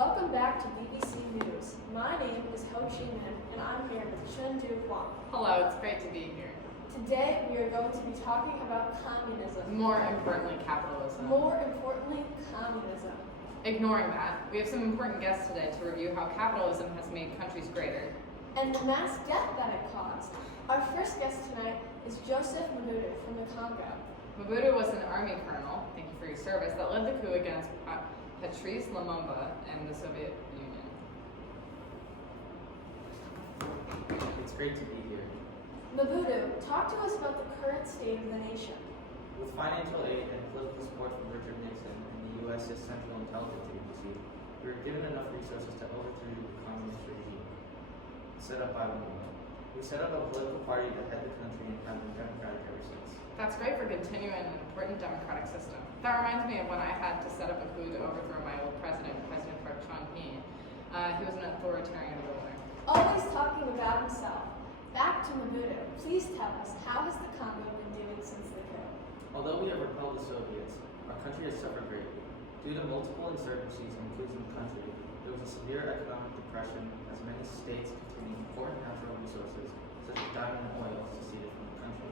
Welcome back to BBC News. My name is Ho Chi Min, and I'm here with Chun Du Huang. Hello, it's great to be here. Today, we are going to be talking about communism. More importantly, capitalism. More importantly, communism. Ignoring that, we have some important guests today to review how capitalism has made countries greater. And the mass death that it caused. Our first guest tonight is Joseph Mobutu from the Congo. Mobutu was an army colonel, thank you for your service, that led the coup against Patrice Lumumba and the Soviet Union. It's great to be here. Mobutu, talk to us about the current state of the nation. With financial aid and political support from Richard Nixon and the U.S.'s Central Intelligence Agency, we were given enough resources to overthrow the communist regime set up by Lumumba. We set up a political party that head the country and have been democratic ever since. That's great for continuing an important democratic system. That reminds me of when I had to set up a coup to overthrow my old president, President Park Chung-hee. He was an authoritarian ruler. Always talking about himself. Back to Mobutu. Please tell us, how has the Congo been doing since the coup? Although we have repelled the Soviets, our country has suffered greatly. Due to multiple insurgencies and coups in the country, there was a severe economic depression as many states containing important natural resources, such as diamond and oil, seceded from the country.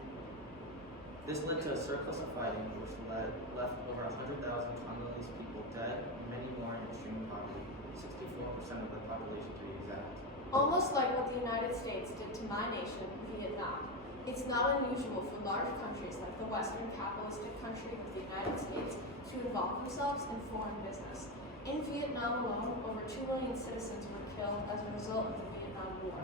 This led to a surplus of fighting, which left over 100,000 Congolese people dead and many more in extreme poverty, 64% of the population to be exact. Almost like what the United States did to my nation, Vietnam. It's not unusual for large countries like the Western capitalistic country of the United States to involve themselves in foreign business. In Vietnam alone, over 2 million citizens were killed as a result of the Vietnam War.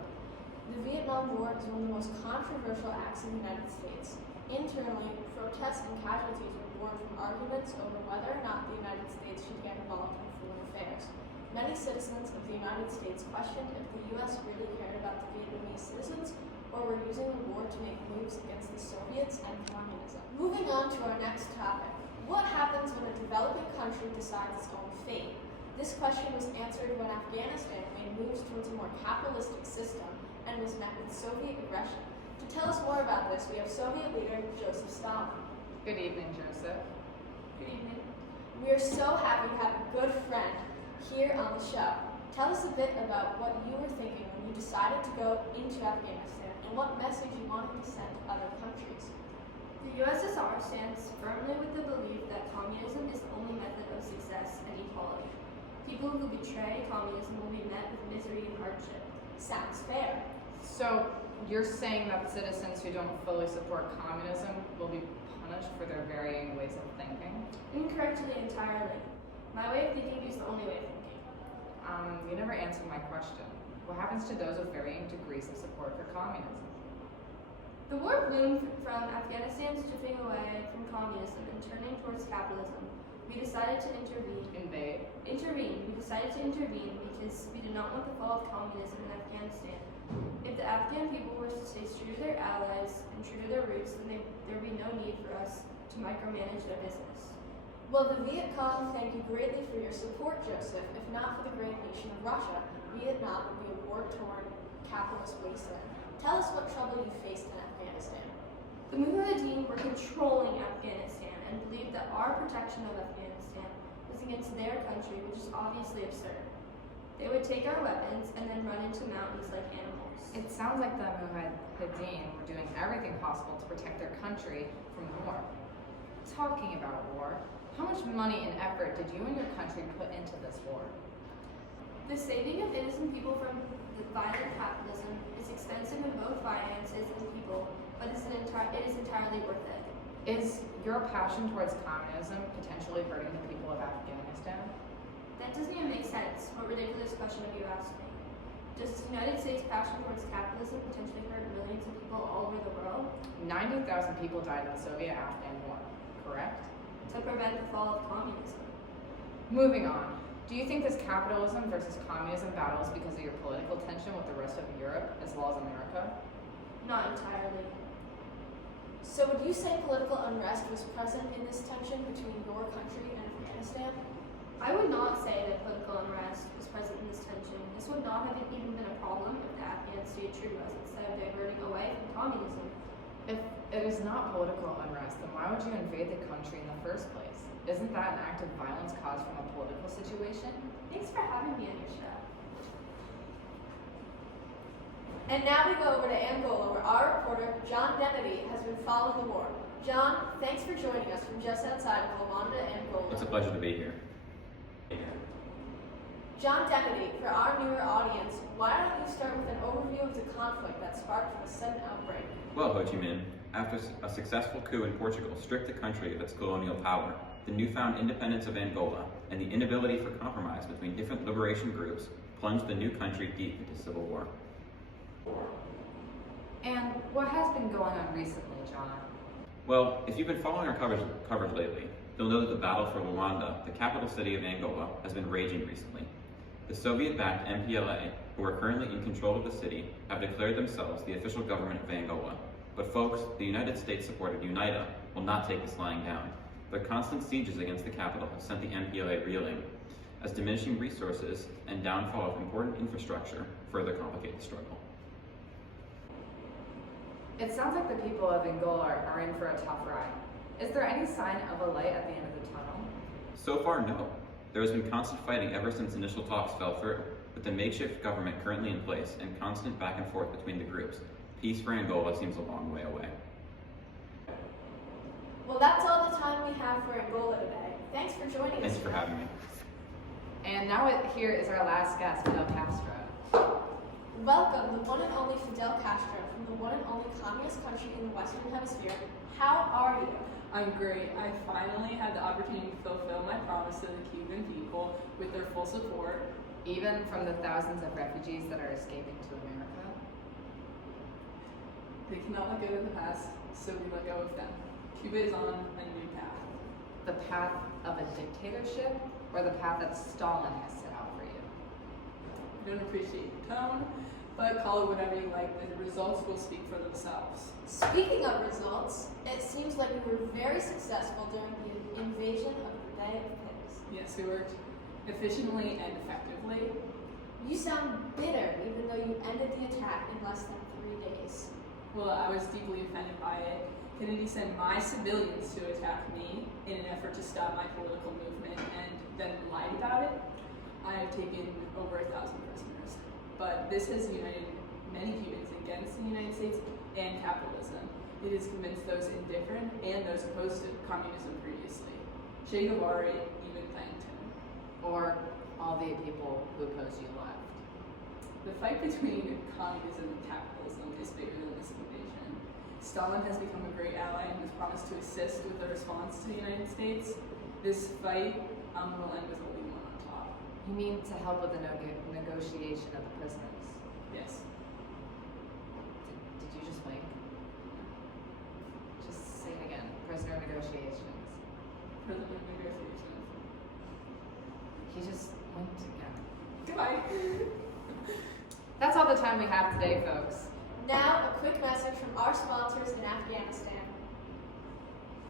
The Vietnam War is one of the most controversial acts in the United States. Internally, protests and casualties were born from arguments over whether or not the United States should get involved in foreign affairs. Many citizens of the United States questioned if the U.S. really cared about the Vietnamese citizens or were using the war to make moves against the Soviets and communism. Moving on to our next topic. What happens when a developing country decides its own fate? This question was answered when Afghanistan made moves towards a more capitalistic system and was met with Soviet aggression. To tell us more about this, we have Soviet leader Joseph Stalin. Good evening, Joseph. Good evening. We are so happy to have a good friend here on the show. Tell us a bit about what you were thinking when you decided to go into Afghanistan and what message you wanted to send to other countries. The USSR stands firmly with the belief that communism is the only method of success and equality. People who betray communism will be met with misery and hardship. Sounds fair. So, you're saying that citizens who don't fully support communism will be punished for their varying ways of thinking? Incorrectly entirely. My way of thinking is the only way of thinking. You never answered my question. What happens to those with varying degrees of support for communism? The war bloomed from Afghanistan's drifting away from communism and turning towards capitalism. We decided to intervene. We decided to intervene because we did not want the fall of communism in Afghanistan. If the Afghan people were to stay true to their allies and true to their roots, then there would be no need for us to micromanage their business. Well, the Viet Cong thank you greatly for your support, Joseph. If not for the great nation of Russia, Vietnam would be a war-torn capitalist wasteland. Tell us what trouble you faced in Afghanistan. The Mujahideen were controlling Afghanistan and believed that our protection of Afghanistan was against their country, which is obviously absurd. They would take our weapons and then run into mountains like animals. It sounds like the Mujahideen were doing everything possible to protect their country from war. Talking about war, how much money and effort did you and your country put into this war? The saving of innocent people from the violent capitalism is expensive in both finances and people, but it is entirely worth it. Is your passion towards communism potentially hurting the people of Afghanistan? That doesn't even make sense. What ridiculous question have you asked me? Does the United States' passion towards capitalism potentially hurt millions of people all over the world? 90,000 people died in the Soviet-Afghan War, correct? To prevent the fall of communism. Moving on, do you think this capitalism versus communism battle is because of your political tension with the rest of Europe as well as America? Not entirely. So would you say political unrest was present in this tension between your country and Afghanistan? I would not say that political unrest was present in this tension. This would not have even been a problem if the Afghans stayed true to us instead of diverting away from communism. If it is not political unrest, then why would you invade the country in the first place? Isn't that an act of violence caused from a political situation? Thanks for having me on your show. And now we go over to Angola, where our reporter, John Dennedy, has been following the war. John, thanks for joining us from just outside of Luanda, Angola. It's a pleasure to be here. John Dennedy, for our newer audience, why don't you start with an overview of the conflict that sparked the sudden outbreak? Well, Ho Chi Minh, after a successful coup in Portugal stripped the country of its colonial power, the newfound independence of Angola, and the inability for compromise between different liberation groups plunged the new country deep into civil war. And what has been going on recently, John? Well, if you've been following our coverage lately, you'll know that the battle for Luanda, the capital city of Angola, has been raging recently. The Soviet-backed MPLA, who are currently in control of the city, have declared themselves the official government of Angola. But folks, the United States-supported UNITA will not take this lying down. Their constant sieges against the capital have sent the MPLA reeling, as diminishing resources and downfall of important infrastructure further complicate the struggle. It sounds like the people of Angola are in for a tough ride. Is there any sign of a light at the end of the tunnel? So far, no. There has been constant fighting ever since initial talks fell through. With the makeshift government currently in place and constant back and forth between the groups, peace for Angola seems a long way away. Well, that's all the time we have for Angola today. Thanks for joining us. Thanks for having me. And now here is our last guest, Fidel Castro. Welcome, the one and only Fidel Castro from the one and only communist country in the Western Hemisphere. How are you? I'm great. I finally had the opportunity to fulfill my promise to the Cuban people with their full support. Even from the thousands of refugees that are escaping to America? They cannot let go of the past, so we let go of them. Cuba is on a new path. The path of a dictatorship, or the path that Stalin has set out for you? I don't appreciate the tone, but call it whatever you like. The results will speak for themselves. Speaking of results, it seems like we were very successful during the invasion of the Bay of Pigs. Yes, we worked efficiently and effectively. You sound bitter, even though you ended the attack in less than 3 days. Well, I was deeply offended by it. Kennedy sent my civilians to attack me in an effort to stop my political movement and then lied about it. I have taken over 1,000 prisoners. But this has united many Cubans against the United States and capitalism. It has convinced those indifferent and those opposed to communism previously. Che Guevara even thanked him. Or all the people who opposed you left? The fight between communism and capitalism is bigger than this invasion. Stalin has become a great ally and has promised to assist with the response to the United States. This fight will end with only one on top. You mean to help with the negotiation of the prisoners? Yes. Did you just wink? Just say it again. Prisoner negotiations. Prisoner negotiations. He just winked again. Goodbye. That's all the time we have today, folks. Now, a quick message from our sponsors in Afghanistan.